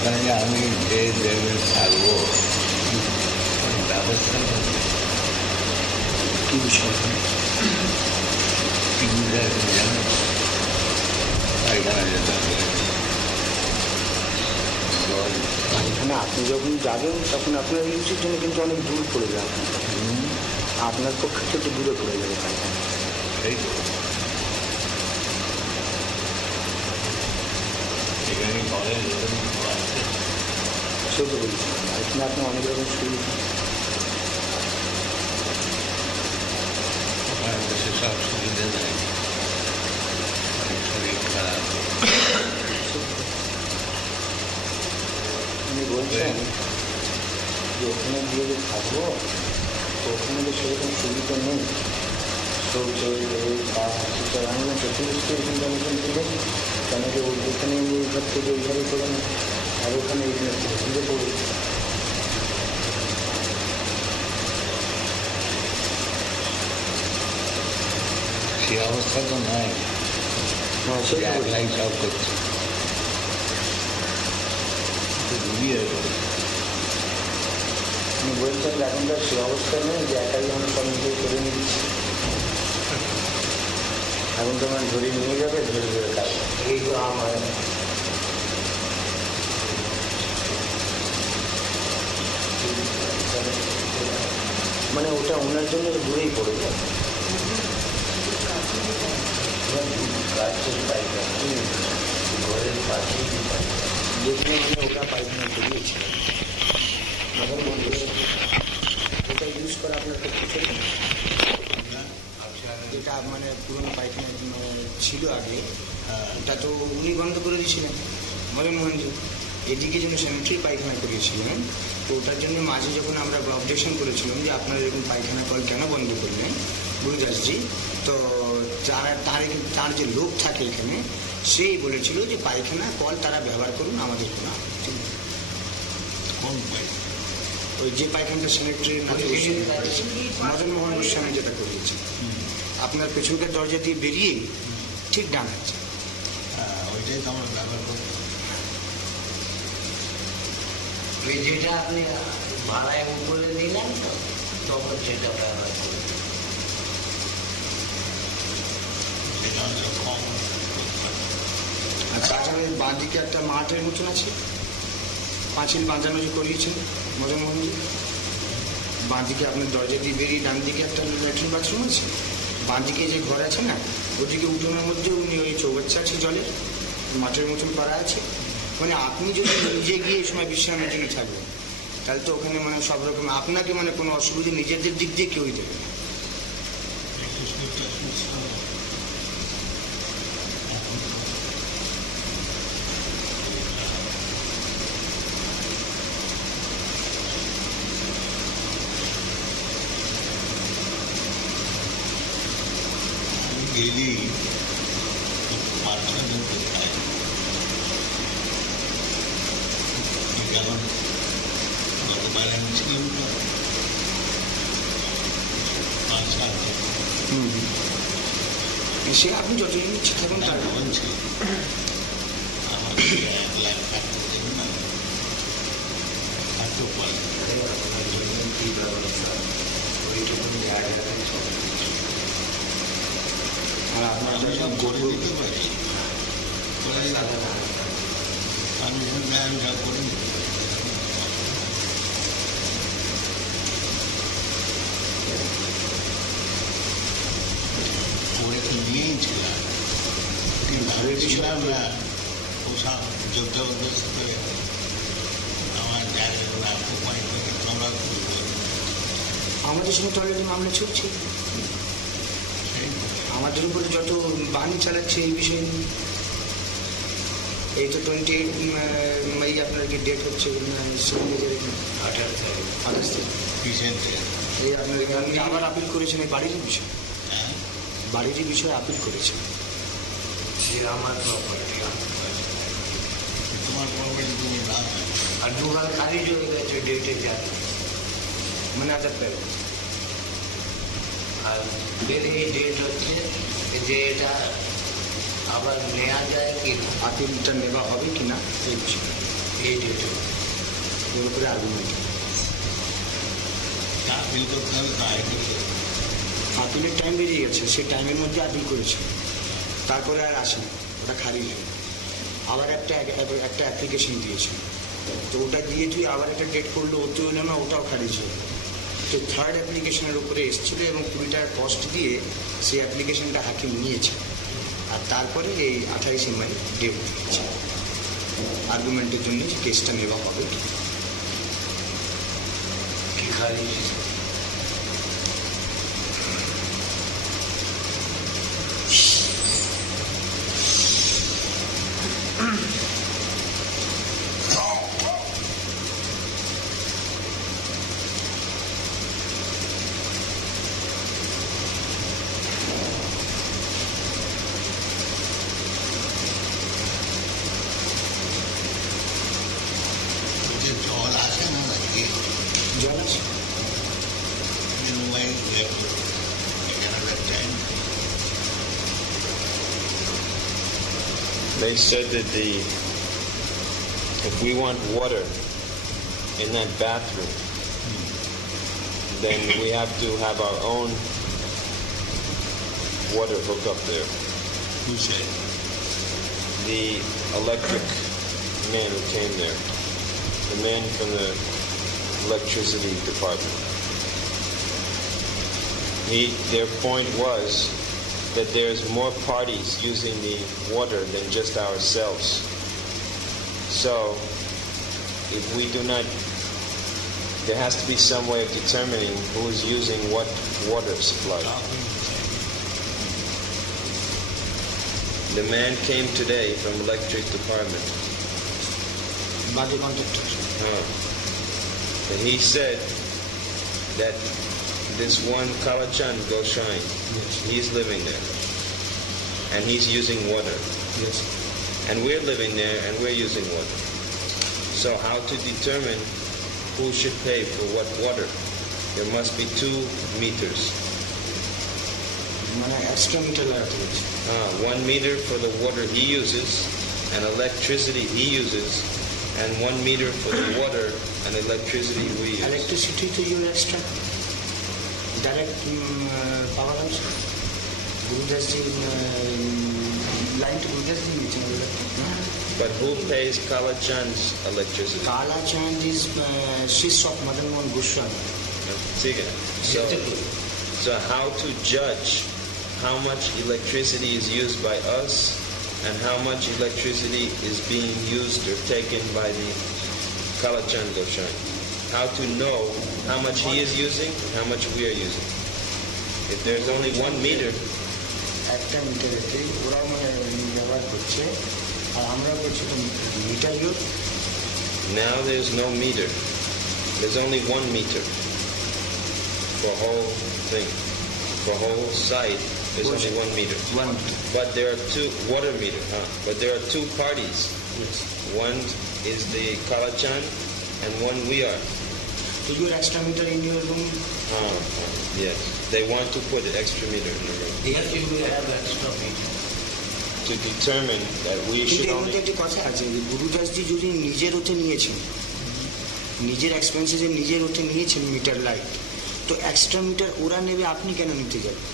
আমি যে দেবে থাকবো ব্যবস্থা কি বিষয় জানো পায়খানা যেতে হবে। পায়খানা আপনি যখন যাবেন তখন আপনার ইউজের জন্য কিন্তু অনেক দূর পড়ে যাবে, আপনার পক্ষে তো একটু দূরে পড়ে যাবে পায়খানা। এই তো এখানে ঘরে সে তো বলছি এখানে আপনি অনেক রকম সুবিধা, সেসব সুবিধা নেই, শরীর খারাপ। উনি বলছেন যে ওখানে গিয়ে যে থাকবো তো ওখানে তো সেরকম সুবিধা নেই, শৌচ বা হসপিটাল আমি চতুর্থ কিন্তু অনেকজন দিলেন কেন যে ওইখানে এইভাবে থেকে এইভাবে করে না, আর ওখানে এইখানে সুবিধা করবে। সে অবস্থা তো নয়, হ্যাঁ সে একলাই সব করছে, উনি বলছেন যে এখনকার সে অবস্থা নেই যে একাই আমি সব নিজে করে নিচ্ছি, এখন তো মানে ধরে নিয়ে যাবে, ধরে ধরে কাজ এই তো আমার মানে ওটা ওনার জন্য দূরেই পড়ে যায়। ঘরের পাশে যেখানে মানে ওটা পায়খানা করিয়েছিলেন ওটা ইউজ করা আপনার পক্ষে যেটা মানে পুরোনো পায়খানা ছিল আগে, ওটা তো উনি বন্ধ করে দিয়েছিলেন মদন মোহনজি, এদিকে যেন স্যানিটারি পায়খানা করিয়েছিলেন। তো ওটার জন্য মাঝে যখন আমরা অবজেকশন করেছিলাম যে আপনারা এরকম পায়খানা কল কেন বন্ধ করলেন গুরুদাসজি, তো তার যে লোক থাকে এখানে সেই বলেছিল যে পায়খানা কল তারা ব্যবহার করুন, আমাদের কোনো আপত্তি নেই। ওই যে পায়খানাটা স্যানিটারি মদন মোহন গোস্বামী যেটা করিয়েছে আপনার পেছনকার দরজা দিয়ে বেরিয়ে ঠিক ডান আছে, ওইটাই তো আমরা ব্যবহার করি। ওই যেটা আপনি ভাড়ায় উপরে দিলেন তো তখন সেটা ব্যবহার করি। আর তাছাড়া বাঁ দিকে একটা মাঠের মতন আছে, পাঁচিল বাঁধানো যে করিয়েছেন মদন মোহনজি, বাঁ দিকে আপনার দরজা দিয়ে বেরিয়ে ডান দিকে একটা ল্যাট্রিন বাথরুম আছে, বাঁ দিকে যে ঘর আছে না ওদিকে উঠোনের মধ্যে উনি ওই চৌবাচ্চা আছে জলের মাঠের মতন করা আছে, মানে আপনি যদি নিজে গিয়ে এই সময় বিশ্রামের জন্য থাকবেন তাহলে তো ওখানে মানে সব রকম আপনাকে মানে কোনো অসুবিধা নিজেদের দিক দিয়ে কেউই দেবে না। গেলি প্রার্থনা করতে চাই, কারণ গতকাল আমি ছিলাম তো 5 সাল সে আপনি যতদিন ইচ্ছে থাকুন তার বলছি আমাকে 1 লাখ টাকা দেবেন না, থাকতেও পারে কি ব্যবস্থা ওইটুকুনি জায়গাটা আর আপনার আমি সব করে দিতে পারি, আমি ম্যাম যা করি করে তো নিয়েছিলাম, ভেবেছিলাম না ওসব যুদ্ধগ্রস্ত আমার জায়গাগুলো উপায় থেকে তোমরা করবো। আমাদের সঙ্গে তো অলরেডি মামলা চলছে, আমাদের উপরে যত বাণী চালাচ্ছে এই বিষয়ে নিয়ে। এই তো 28 মে আপনার কি ডেট হচ্ছে 28 তারিখ এই আপনার আপনি আবার আপিল করেছেন এই বাড়ির বিষয়ে, বাড়ির বিষয়ে আপিল করেছেন। সে আমার প্রপার্টি, তোমার প্রপার্টি তুমি না আর দুবার খারিজ হয়ে গেছে ডেটে যায়, মানে আজাদ পেল। আর বেরিয়ে ডেট হচ্ছে যে এটা আবার নেওয়া যায় কি না, আপিলটা নেওয়া হবে কি না এই বিষয়ে। এই ডেটে ওর উপরে আর্গুমেন্ট। আপিল করতে হবে, না আপিল করতে হবে। আপিলের টাইম বেরিয়ে গেছে, সে টাইমের মধ্যে আপিল করেছে, তারপরে আর আসেনি, ওটা খারিজ হয়ে আবার একটা অ্যাপ্লিকেশন দিয়েছে, তো ওটা দিয়ে তুই আবার একটা ডেট করলো, ওতে হলো না, ওটাও খারিজ হয়ে গেল। তো থার্ড অ্যাপ্লিকেশনের উপরে এসেছিলো এবং 20 টাকা কস্ট দিয়ে সেই অ্যাপ্লিকেশনটা হাকিম নিয়েছে, আর তারপরে এই 28 মে ডেট দিয়েছে আর্গুমেন্টের জন্য যে কেসটা নেওয়া হবে। কি খারিজ? বলছে জল আসে না নাকি? জল আছে, Meanwhile, we have to take another time. They said that if we want water in that bathroom, then we have to have our own water hook up there. Who said? The electric man who came there, the man from the electricity department. Their point was that there's more parties using the water than just ourselves. So, if we do not, there has to be some way of determining who is using what water supply. The man came today from electric department. বাজে contractor. And he said that this one Kalachan Goshain, he's living there, and he's using water. Yes. And we're living there, and we're using water. So how to determine who should pay for what water? There must be 2 meters. মানে extra metre লাগাতে হচ্ছে। 1 meter for the water he uses, and electricity he uses, and 1 meter for the water and electricity we use. Electricity তো your extra direct power house Gurudasji line তো গুরুদাসজি নিয়েছেন। But who pays Kalachand's electricity? Kalachand is shishya of Madan Mohan Goswami. So how to judge how much electricity is used by us and how much electricity is being used or taken by the Kalachan Goshain? How to know how much he is using and how much we are using? If there's only 1 meter, একটা মিটারেতে ওরাও মানে ব্যবহার করছে আর আমরা করছি তো meter your. now there's no meter. There's only 1 meter for whole thing. For whole site, there's only 1 meter. But there are 2 water meter, but there are 2 parties. Yes. One is the Kalachan and one we are. So your extra meter in your room? Yes. They want to put an extra meter in the room. Yes, you will have extra meter. To determine that we কিন্তু should এর only... মধ্যে একটি কথা আছে, গুরুদাসজি যদি নিজের ওতে নিয়েছেন, নিজের এক্সপেন্সেসে নিজের ওতে নিয়েছেন মিটার লাইট, তো এক্সট্রা মিটার ওরা নেবে, আপনি কেন নিতে যাবেন?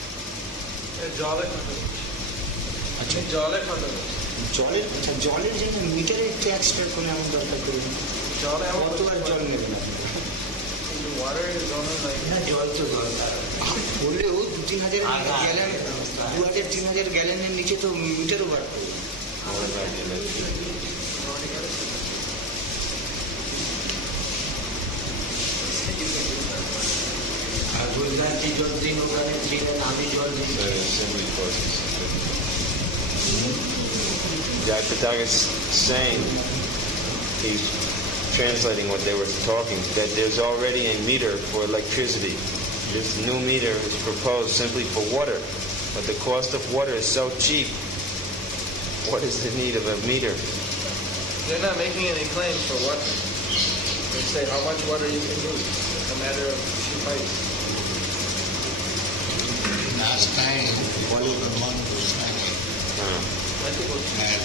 আচ্ছা জলের জলের জন্য মিটারে একটু এক্সট্রা করে আমার দরকার করে কতবার জল নেবেন আপনি? জল তো দরকার বললেও 2-3 হাজার গ্যালন, 2,000-3 হাজার গ্যালনের নিচে তো মিটারও বার করবে। আর গুজরাটি যতদিন ওখানে ছিলেন আমি জল Jayapataka is saying, he's translating what they were talking, that there's already a meter for electricity. This new meter is proposed simply for water, but the cost of water is so cheap. What is the need of a meter? They're not making any claims for water. They say how much water you can use. It's a matter of cheap price. Last time, Bhagavad Gita I think it was had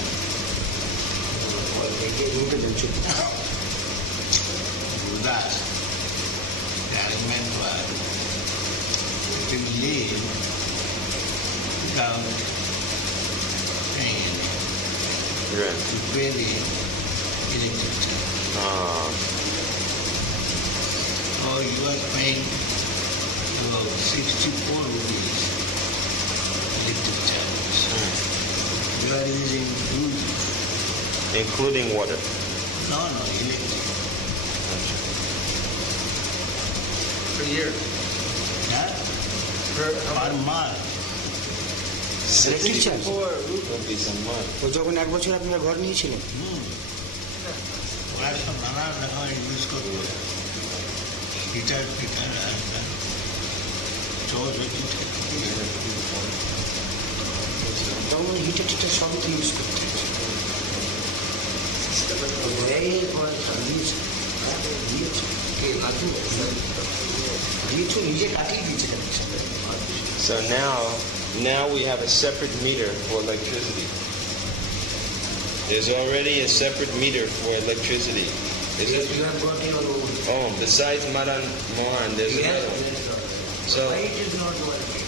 ঢুকে দেন চুপ। Buddha's arrangement was to live without pain, Right. to pay the electric charge. Oh, you are paying about 64 rupees electric charges. You are using huge. Including water. No, electric. Per year. Yeah? Per Per month. 64 rupees a month. তো যখন 1 বছর আপনারা ঘর নিয়েছিলেন, ওরা সব নানা রকমের ইউজ করবো, হিটার ফিটার আসবেন, 64 তখন হিটার টিটার সবই তো ইউজ করতে হচ্ছে। নিজে কাটিয়ে দিয়েছে। So now we have a separate meter for electricity. There's already a separate meter for electricity. Is it? You have got your own. Oh, besides Madan Mohan, there's Yes, another one. yes, sir. So Why it is not working?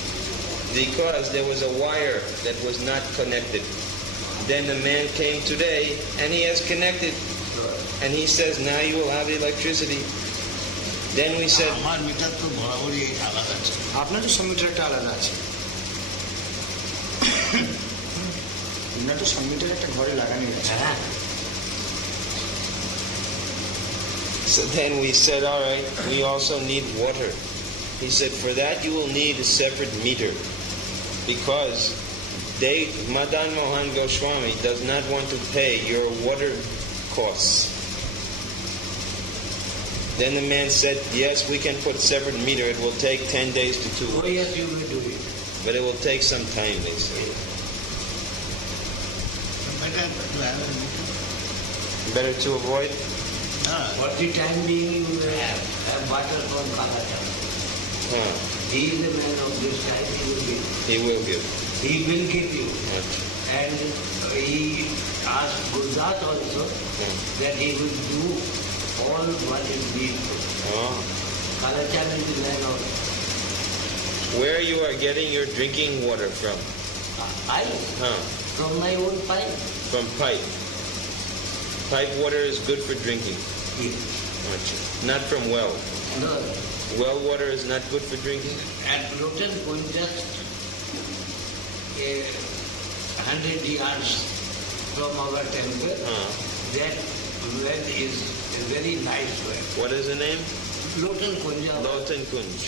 because there was a wire that was not connected. Then the man came today and he has connected. And he says, now you will have electricity. Then we said, আমার মিটার তো বরাবরই আলাদা আছে। আপনারও মিটারটা আলাদা আছে। আপনার তো মিটার একটা ঘরে লাগানো আছে। so then we said, all right, we also need water. He said, for that you will need a separate meter. Because Madan Mohan Goswami does not want to pay your water costs. Then the man said, yes, we can put separate meter. It will take 10 days to 2 weeks. Oh, yes, you will do it. But it will take some time, they say. Better to avoid? For the time being, you will have water from Kalachand. He is the man of this time, he will give. He will give. He will give you. Okay. And he asked Gujarat also that he will do all what is needful. Oh. Kalachand is the man of Where you are getting your drinking water from? from my own pipe. From pipe. Pipe water is good for drinking. Yes. Okay. Not from well. No. Well water is not good for drinking? At Lotan Point, just 100 yards from our temple, that well is a very nice well. What is the name? Lotan Kunja. Lotan Kunj.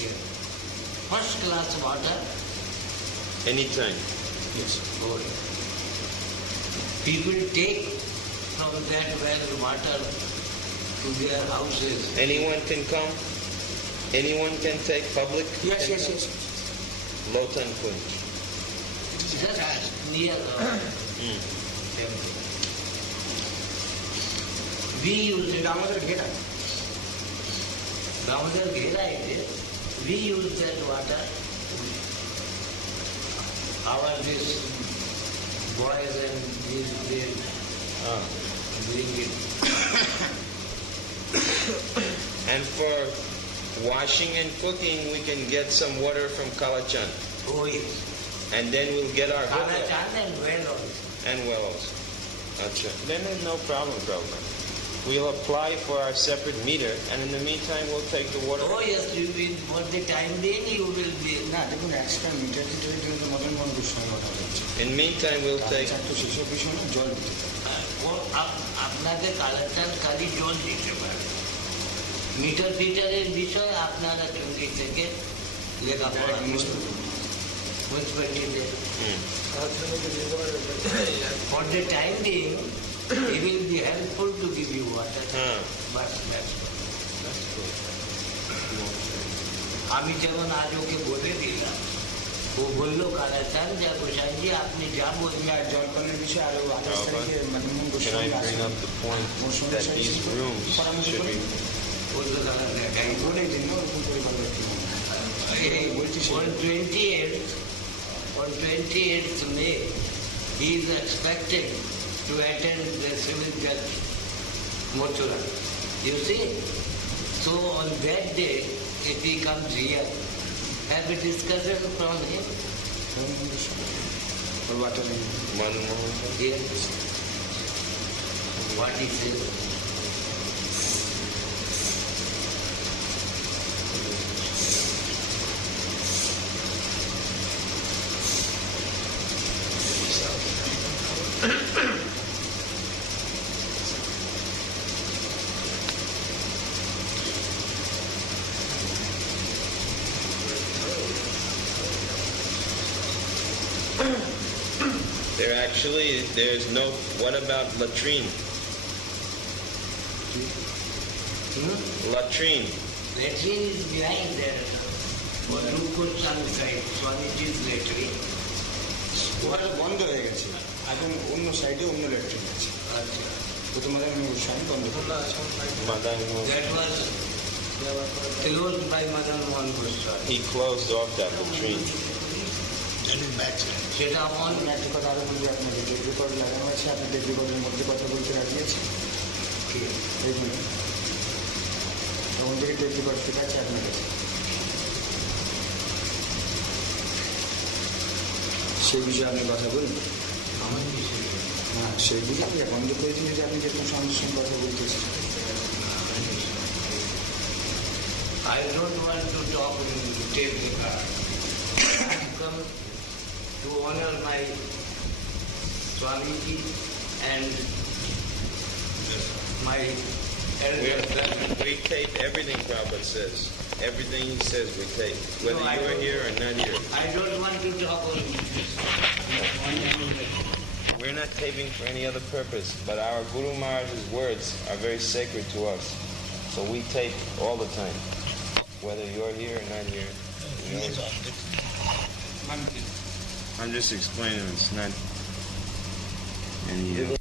First class water. Anytime. Yes. Good. People take from that well water to their houses. Anyone can come? Anyone can take public? Yes. Lotan Kunj. Just near our temple. We use it. আমাদের ঘেরা। Damodar Ghera it is. We use that water. Our these boys and these they bring it. And for washing and cooking, we can get some water from Kalachan. Oh yes. And then we'll get our Kalachan and well also. and wells. Achha. Then there's no problem. We'll apply for our separate meter, and in the meantime, we'll take the water. Oh yes, you will, for the time being you will be. না দেখুন extra metre টিটারের জন্য মদন মোহন গোস্বামী কথা বলছে। In the meantime, we'll take. তো সেসব বিষয় না, জল দিতে। আপনাকে কালাচান খালি জল দিতে পারে। মিটার ফিটারের বিষয় আপনারা চৌকি থেকে লেখাপড়া মুন্সিপালিটিতে। For the time being, he will be helpful to give you water. But that's good. আমি যেমন আজ ওকে বলে দিলাম, ও বললো কালাচান যা গোসাইজি আপনি যা বলবেন। জলপানের বিষয়ে আরো 28 তারিখে মদন Mohan Can I Goswami bring up the point that these rooms should be? বললো কালাচান বলেই দিন না ওরকম করে ভালো On 28th May, he is expected to attend the civil judge Mathura. You see? So on that day, if he comes here, have a discussion from him. Or what are you? Yes. What he says. There's no, what about latrine? Latrine. Latrine is behind there. But look good on the side. Swamiji's latrine. ওটা বন্ধ হয়ে গেছে, এখন অন্য সাইডে অন্য ল্যাট্রিন আছে। আচ্ছা। তো তোমাদের স্বামী বন্ধ করে That was closed by Madan Mohan Goswami. He closed off that latrine. সেটা on একটা কথা আরো বলবি, আপনাকে টেপ রেকর্ড লাগানো আছে, আপনি টেপ রেকর্ডের মধ্যে কথা বলতে রাজি আছেন? এইগুলো তখন থেকে টেপ রেকর্ড শেখাচ্ছে আপনার কাছে। সেই বিষয়ে আপনি কথা বলুন। হ্যাঁ, সেই বিষয়ে আপনি বন্ধ করেছিলেন যে আপনি যেরকম সঙ্গে সঙ্গে কথা বলতেছেন। I don't want to talk in tape record. I come to honor my Swamiji and my elder brother. We tape everything Prabhupada says. Everything he says we tape, whether you are here or not here. I don't want to talk on We're not taping for any other purpose, but our Guru Maharaj's words are very sacred to us. So we tape all the time, whether you're here or not here. I'm just explaining, it's not any...